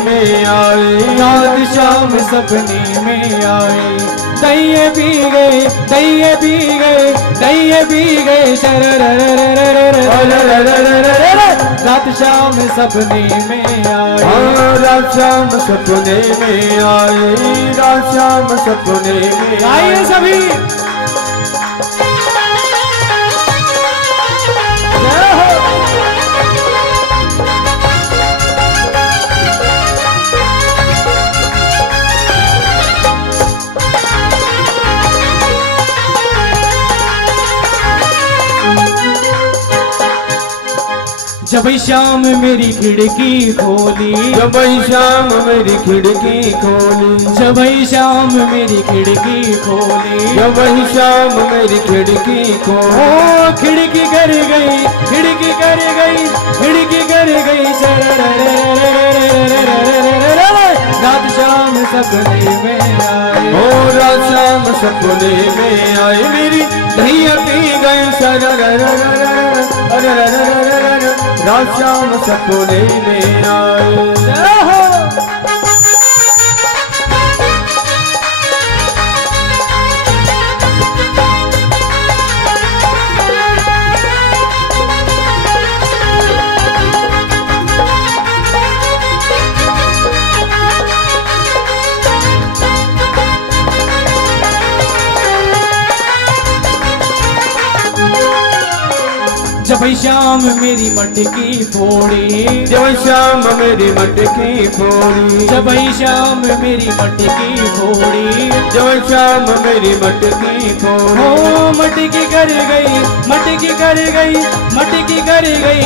में आए, रात शाम सपने में आए, दहिए पी गए, दहिए पी गए, दहिए पी गए, रात शाम सपने में आए, रात शाम सपने में आए, रात शाम सपने में आइए सभी जब शाम मेरी खिड़की खोली, जब शाम मेरी खिड़की खोली, जब शाम मेरी खिड़की खोली, जब शाम मेरी खिड़की खोली, ओ खिड़की कर गई, खिड़की कर गई, खिड़की कर गई, रात शाम सपने में आए, ओ रात शाम सपने में आए, मेरी दहिया पी गए, रात शाम सपने में आए। जब शाम मेरी मटकी फोड़ी, जब शाम मेरी मटकी फोड़ी, जब शाम मेरी मटकी फोड़ी, जब शाम मेरी मटकी फोड़ी, ओ मटकी कर गई, मटकी कर गई, मटकी कर गई,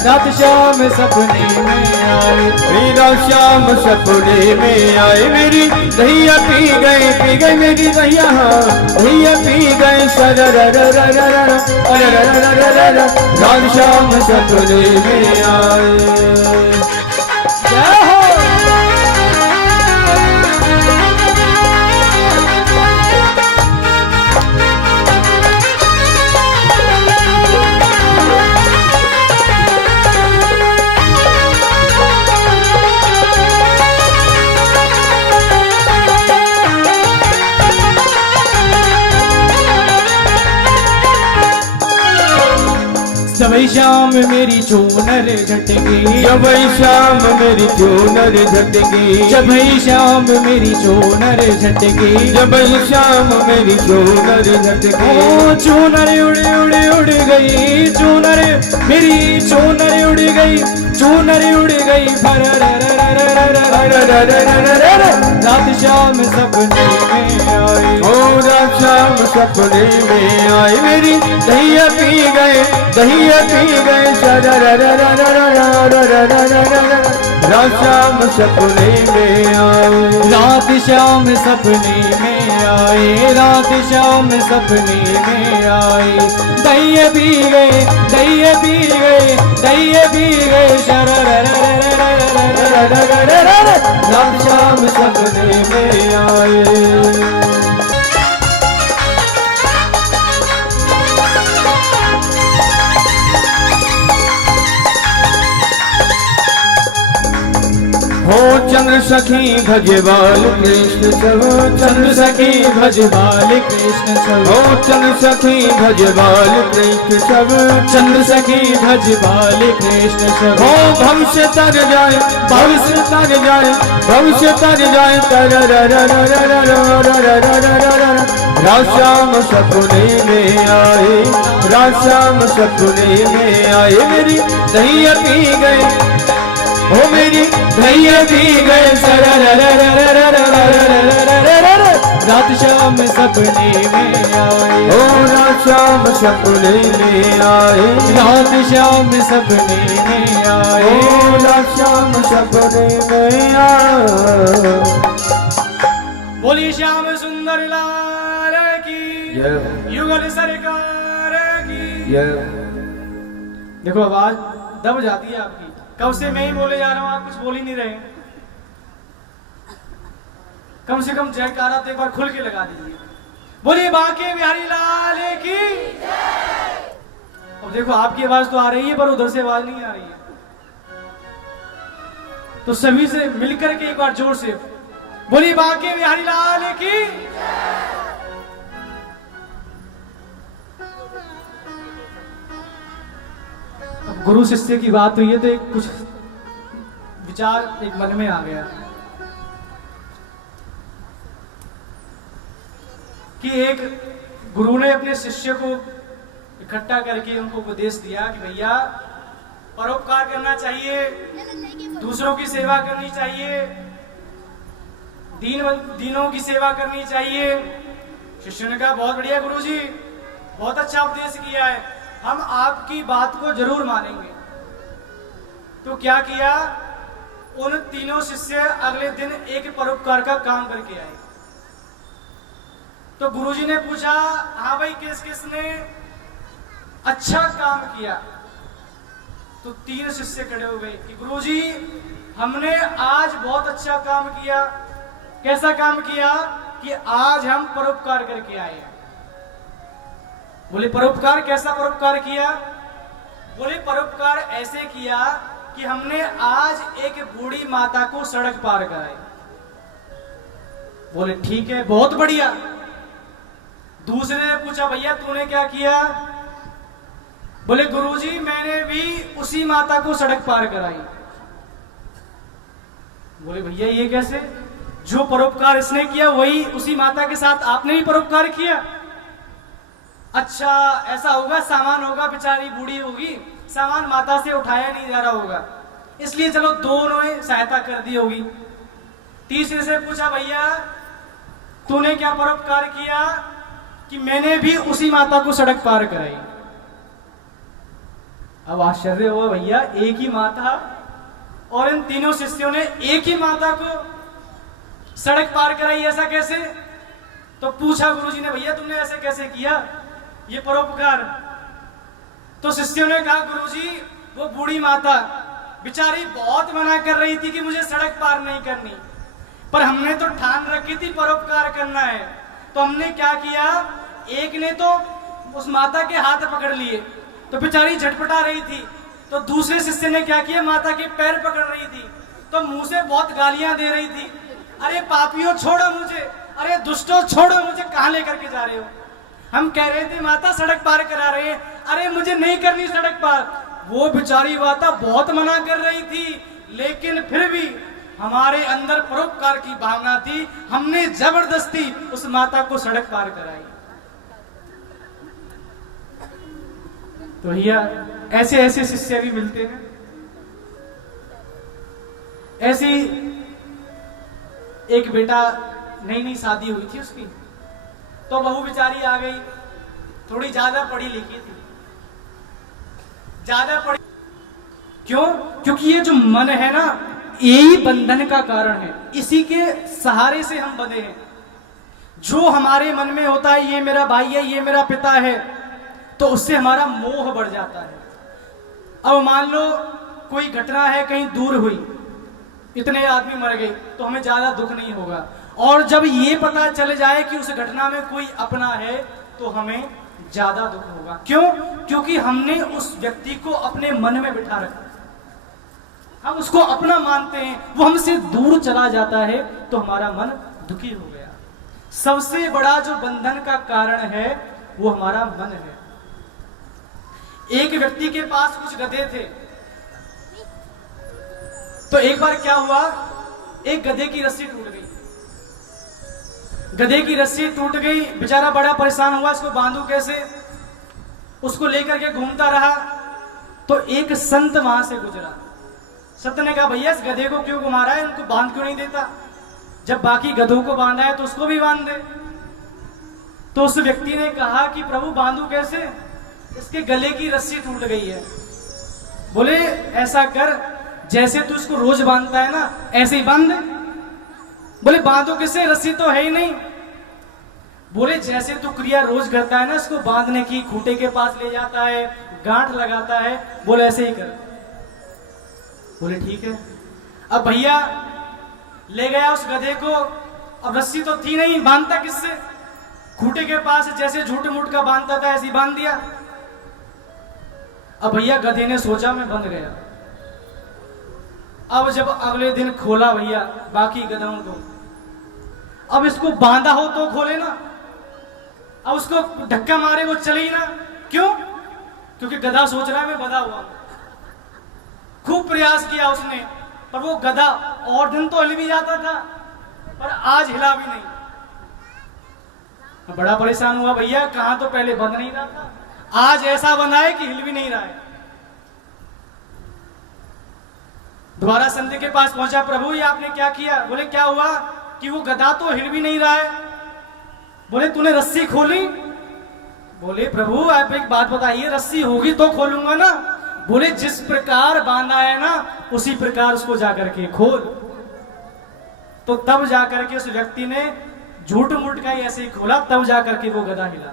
रात शाम सपने में आए, रात शाम सपने में आए, मेरी दहिया पी गए मेरी दहिया, दहिया पी गए, रात शाम सपने में आए। जब शाम मेरी चूनर झटकी, जब शाम मेरी चूनर झटकी, जब शाम मेरी चूनर झटकी, जब शाम मेरी चूनर झटकी, ओ चूनर उड़ उड़ उड़ गई, चूनर मेरी चूनर उड़ गई, चूनर उड़ गई, रात शाम सपने में आए, ओ रात शाम सपने में आए, मेरी दहिया पी गए, दहिया पी गए, रात शाम सपने में आए, रात शाम सपने में आए, रात शाम सपने में आए, दहिए पी गए, दहिए पी गए, दहिए पी गए, रात शाम सपने में आए। हो चंद्र सखी भजबाल कृष्ण सब, चंद्र सखी भजबाल कृष्ण सब, हो चंद्र सखी भजबाल कृष्ण सब, चंद्र सखी भजबाल कृष्ण सब, हो भविष्य तर जाए, भविष्य तर जाए, भविष्य तर जाए, रात शाम सपने में आए, रात शाम सपने में आए, मेरी दहिया पी गए, ओ मेरी दहिया पी गए, रात शाम सपने में आए, ओ रात शाम सपने में आए, रात शाम सपने में आए, ओ रात शाम सपने में आए। बोलिए श्याम सुंदर लाल की, युगल सरकार की। देखो आवाज दब जाती है आपकी, कब से मैं ही बोले जा रहा हूँ, आप कुछ बोल ही नहीं रहे। कम से कम जयकारा तो एक बार खुल के लगा दीजिए। बोलिए बांके बिहारी लाल की। अब देखो आपकी आवाज तो आ रही है पर उधर से आवाज नहीं आ रही है। तो सभी से मिलकर के एक बार जोर से बोली बांके बिहारी लाल की। अब गुरु शिष्य की बात हुई है तो एक कुछ विचार एक मन में आ गया कि एक गुरु ने अपने शिष्य को इकट्ठा करके उनको उपदेश दिया कि भैया परोपकार करना चाहिए, दूसरों की सेवा करनी चाहिए, दीनों की सेवा करनी चाहिए। शिष्य ने कहा बहुत बढ़िया गुरुजी, बहुत अच्छा उपदेश किया है, हम आपकी बात को जरूर मानेंगे। तो क्या किया, उन तीनों शिष्य अगले दिन एक परोपकार का काम करके आए। तो गुरुजी ने पूछा हाँ भाई किस किसने अच्छा काम किया। तो तीन शिष्य खड़े हो गए कि गुरुजी हमने आज बहुत अच्छा काम किया। कैसा काम किया कि आज हम परोपकार करके आए हैं। बोले परोपकार, कैसा परोपकार किया? बोले परोपकार ऐसे किया कि हमने आज एक बूढ़ी माता को सड़क पार कराई। बोले ठीक है, बहुत बढ़िया। दूसरे ने पूछा भैया तूने क्या किया? बोले गुरुजी मैंने भी उसी माता को सड़क पार कराई। बोले भैया ये कैसे? जो परोपकार इसने किया वही उसी माता के साथ आपने ही परोपकार किया। अच्छा ऐसा होगा, सामान होगा, बेचारी बूढ़ी होगी, सामान माता से उठाया नहीं जा रहा होगा, इसलिए चलो दोनों ने सहायता कर दी होगी। तीसरे से पूछा भैया तूने क्या परोपकार किया? कि मैंने भी उसी माता को सड़क पार कराई। अब आश्चर्य हुआ, भैया एक ही माता और इन तीनों शिष्यों ने एक ही माता को सड़क पार कराई, ऐसा कैसे? तो पूछा गुरुजी ने भैया तुमने ऐसे कैसे किया ये परोपकार? तो शिष्यों ने कहा गुरुजी वो बूढ़ी माता बेचारी बहुत मना कर रही थी कि मुझे सड़क पार नहीं करनी, पर हमने तो ठान रखी थी परोपकार करना है। तो हमने क्या किया, एक ने तो उस माता के हाथ पकड़ लिए तो बेचारी झटपटा रही थी, तो दूसरे शिष्य ने क्या किया, माता के पैर पकड़ रही थी तो मुंह से बहुत गालियां दे रही थी, अरे पापियों छोड़ो मुझे, अरे दुष्टों छोड़ो मुझे, कहां लेकर के जा रहे हो? हम कह रहे थे माता सड़क पार करा रहे हैं, अरे मुझे नहीं करनी सड़क पार। वो बेचारी माता बहुत मना कर रही थी, लेकिन फिर भी हमारे अंदर परोपकार की भावना थी, हमने जबरदस्ती उस माता को सड़क पार कराई। तो भैया ऐसे ऐसे शिष्य भी मिलते हैं। ऐसी एक बेटा नई नई शादी हुई थी उसकी, तो बहू बेचारी आ गई, थोड़ी ज्यादा पढ़ी लिखी थी, ज्यादा पढ़ी। क्यों? क्योंकि ये जो मन है ना यही बंधन का कारण है, इसी के सहारे से हम बंधे हैं। जो हमारे मन में होता है ये मेरा भाई है, ये मेरा पिता है, तो उससे हमारा मोह बढ़ जाता है। अब मान लो कोई घटना है कहीं दूर हुई, इतने आदमी मर गए, तो हमें ज्यादा दुख नहीं होगा, और जब ये पता चल जाए कि उस घटना में कोई अपना है तो हमें ज्यादा दुख होगा। क्यों? क्योंकि हमने उस व्यक्ति को अपने मन में बिठा रखा, हम उसको अपना मानते हैं, वो हमसे दूर चला जाता है तो हमारा मन दुखी हो गया। सबसे बड़ा जो बंधन का कारण है वो हमारा मन है। एक व्यक्ति के पास कुछ गधे थे, तो एक बार क्या हुआ, एक गधे की रस्सी टूट गई। गधे की रस्सी टूट गई, बेचारा बड़ा परेशान हुआ, इसको बांधू कैसे? उसको लेकर के घूमता रहा, तो एक संत वहां से गुजरा। संत ने कहा भैया इस गधे को क्यों घुमा रहा है, उनको बांध क्यों नहीं देता? जब बाकी गधों को बांधा है तो उसको भी बांध दे। तो उस व्यक्ति ने कहा कि प्रभु बांधू कैसे, इसके गले की रस्सी टूट गई है। बोले ऐसा कर, जैसे तू इसको रोज बांधता है ना ऐसे ही बांध दे। बोले बांधो किससे, रस्सी तो है ही नहीं। बोले जैसे तू क्रिया रोज करता है ना, इसको बांधने की, खूंटे के पास ले जाता है, गांठ लगाता है, बोले ऐसे ही कर। बोले ठीक है। अब भैया ले गया उस गधे को, अब रस्सी तो थी नहीं, बांधता किससे? खूंटे के पास जैसे झूठ मूठ का बांधता था ऐसे ही बांध दिया। अब भैया गधे ने सोचा मैं बंध गया, अब जब अगले दिन खोला भैया बाकी गधाओं को, अब इसको बांधा हो तो खोले ना, अब उसको धक्का मारे वो चले ही ना। क्यों? क्योंकि गधा सोच रहा है मैं बंधा हुआ। खूब प्रयास किया उसने, पर वो गधा और दिन तो हिल भी जाता था, पर आज हिला भी नहीं। बड़ा परेशान हुआ, भैया कहां तो पहले बंध नहीं रहा था, आज ऐसा बंधा है कि हिल भी नहीं रहा है। दोबारा संत के पास पहुंचा, प्रभु ये आपने क्या किया? बोले क्या हुआ? कि वो गधा तो हिल भी नहीं रहा है। बोले तूने रस्सी खोली? बोले प्रभु आप एक बात बताइए, रस्सी होगी तो खोलूंगा ना। बोले जिस प्रकार बांधा है ना उसी प्रकार उसको जाकर के खोल। तो तब जाकर के उस व्यक्ति ने झूठ मूठ का ऐसे ही खोला, तब जाकर के वो गधा हिला।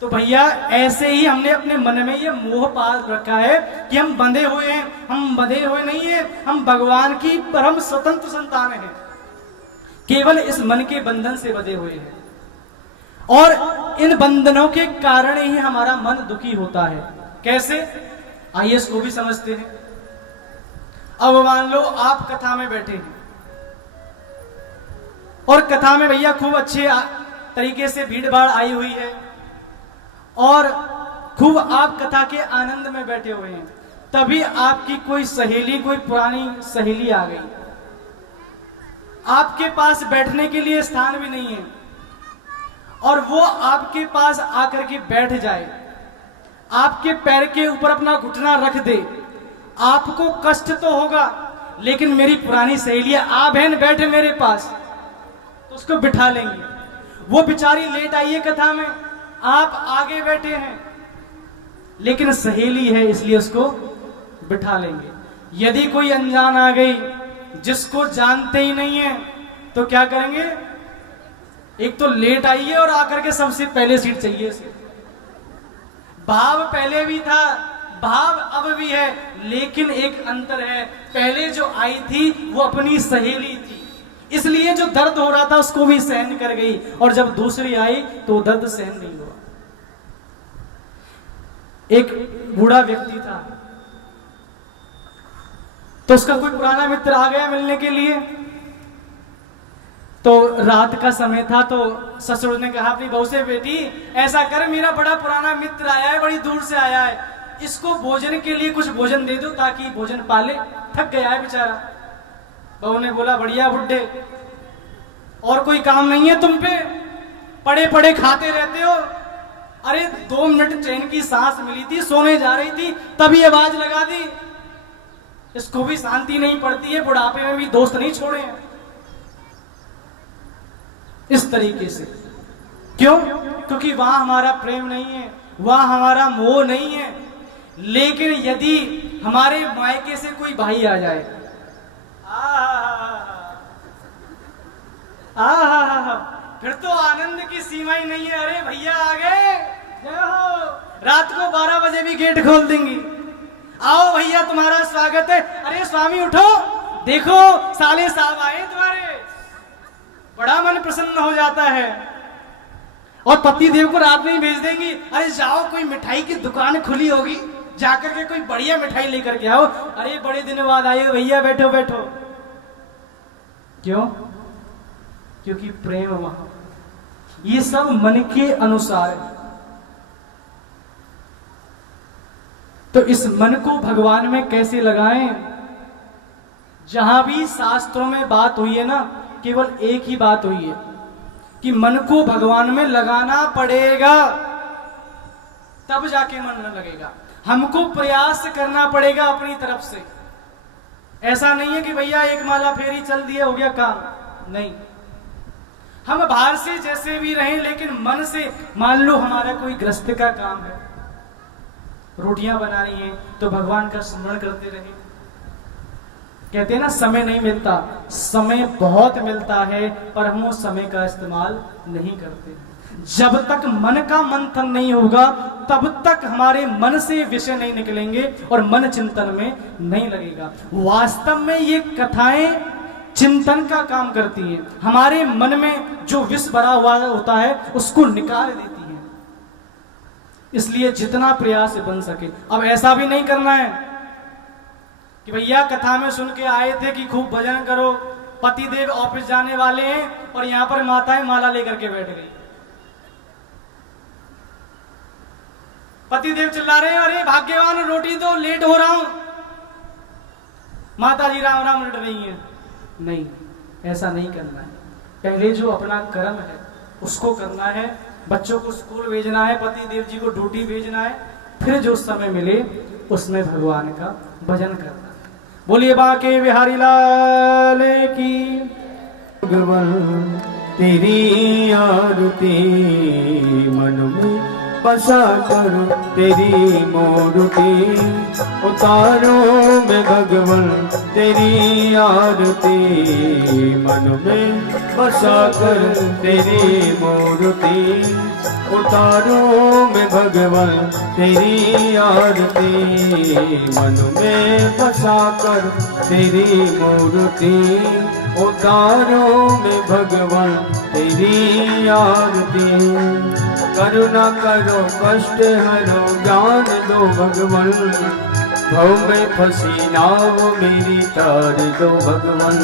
तो भैया ऐसे ही हमने अपने मन में ये मोह पाल रखा है कि हम बंधे हुए हैं। हम बंधे हुए नहीं है, हम भगवान की परम स्वतंत्र संतान हैं, केवल इस मन के बंधन से बंधे हुए हैं। और इन बंधनों के कारण ही हमारा मन दुखी होता है। कैसे? आइए इसको भी समझते हैं। अब मान लो आप कथा में बैठे हैं और कथा में भैया खूब अच्छे तरीके से भीड़ भाड़ आई हुई है और खूब आप कथा के आनंद में बैठे हुए हैं। तभी आपकी कोई सहेली, कोई पुरानी सहेली आ गई, आपके पास बैठने के लिए स्थान भी नहीं है और वो आपके पास आकर के बैठ जाए, आपके पैर के ऊपर अपना घुटना रख दे। आपको कष्ट तो होगा, लेकिन मेरी पुरानी सहेली आ बहन बैठे मेरे पास, तो उसको बिठा लेंगे। वो बेचारी लेट आई है कथा में, आप आगे बैठे हैं, लेकिन सहेली है इसलिए उसको बिठा लेंगे। यदि कोई अनजान आ गई जिसको जानते ही नहीं है तो क्या करेंगे? एक तो लेट आई है और आकर के सबसे पहले सीट चाहिए इसे। भाव पहले भी था, भाव अब भी है, लेकिन एक अंतर है, पहले जो आई थी वो अपनी सहेली थी, इसलिए जो दर्द हो रहा था उसको भी सहन कर गई, और जब दूसरी आई तो दर्द सहन नहीं हुआ। एक बूढ़ा व्यक्ति था, तो उसका कोई पुराना मित्र आ गया मिलने के लिए। तो रात का समय था, तो ससुर ने कहा अपनी बहू से, बेटी ऐसा कर, मेरा बड़ा पुराना मित्र आया है, बड़ी दूर से आया है, इसको भोजन के लिए कुछ भोजन दे दो ताकि भोजन पाले, थक गया है बेचारा। बहू ने बोला बढ़िया बुड्ढे, और कोई काम नहीं है तुम पे, पड़े पड़े खाते रहते हो। अरे 2 मिनट चैन की सांस मिली थी, सोने जा रही थी, तभी आवाज लगा दी। इसको भी शांति नहीं पड़ती है, बुढ़ापे में भी दोस्त नहीं छोड़े हैं। इस तरीके से क्यों? क्योंकि वहां हमारा प्रेम नहीं है, वहां हमारा मोह नहीं है। लेकिन यदि हमारे मायके से कोई भाई आ जाए, फिर तो आनंद की सीमा ही नहीं है। अरे भैया आ गए, जय हो, रात को 12 बजे भी गेट खोल देंगी, आओ भैया तुम्हारा स्वागत है। अरे स्वामी उठो, देखो साले साहब आए तुम्हारे, बड़ा मन प्रसन्न हो जाता है। और पति देव को रात में ही भेज देंगी, अरे जाओ कोई मिठाई की दुकान खुली होगी, जाकर के कोई बढ़िया मिठाई लेकर के आओ। अरे बड़े दिन बाद आए हो भैया, बैठो बैठो। क्यों? क्योंकि प्रेम वहां, ये सब मन के अनुसार है। तो इस मन को भगवान में कैसे लगाएं? जहां भी शास्त्रों में बात हुई है ना, केवल एक ही बात हुई है कि मन को भगवान में लगाना पड़ेगा, तब जाके मन न लगेगा। हमको प्रयास करना पड़ेगा अपनी तरफ से। ऐसा नहीं है कि भैया एक माला फेरी चल दिया हो गया काम, नहीं। हम बाहर से जैसे भी रहें, लेकिन मन से, मान लो हमारा कोई गृहस्थ का काम है, रोटियां बनानी है, तो भगवान का स्मरण करते रहे। कहते हैं ना समय नहीं मिलता, समय बहुत मिलता है, पर हम उस समय का इस्तेमाल नहीं करते। जब तक मन का मंथन नहीं होगा तब तक हमारे मन से विषय नहीं निकलेंगे और मन चिंतन में नहीं लगेगा। वास्तव में ये कथाएं चिंतन का काम करती हैं, हमारे मन में जो विष भरा हुआ होता है उसको निकाल देती हैं। इसलिए जितना प्रयास बन सके। अब ऐसा भी नहीं करना है कि भैया कथा में सुन के आए थे कि खूब भजन करो, पति देव ऑफिस जाने वाले हैं और यहाँ पर माताएं माला लेकर के बैठ गई। पति देव चिल्ला रहे हैं, अरे भाग्यवान रोटी दो, लेट हो रहा हूं। माता जी राम राम रट रही हैं। नहीं, ऐसा नहीं करना है। पहले जो अपना कर्म है उसको करना है, बच्चों को स्कूल भेजना है, पति देव जी को ड्यूटी भेजना है, फिर जो समय मिले उसमें भगवान का भजन करना। बोलिए बाके बिहारी लाल की। भगवान तेरी आरती मन में बसा करो, तेरी मूर्ति उतारो में भगवान, तेरी आरती मन में बसा कर, तेरी मूर्ति उतारो में भगवान, तेरी आरती मन में बसा कर, तेरी मूर्ति उतारो में भगवान, तेरी आरती। करुणा करो कष्ट हरो, ज्ञान दो भगवान, भव में फंसी नाव मेरी तार दो भगवान।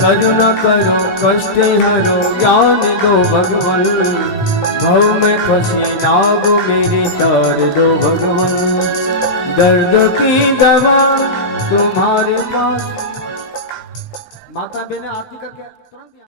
करुणा करो कष्ट हरो, ज्ञान दो भगवान, भव में फंसी नाव मेरी तार दो भगवान। दर्द की दवा तुम्हारे पास। माता बहने आरती का क्या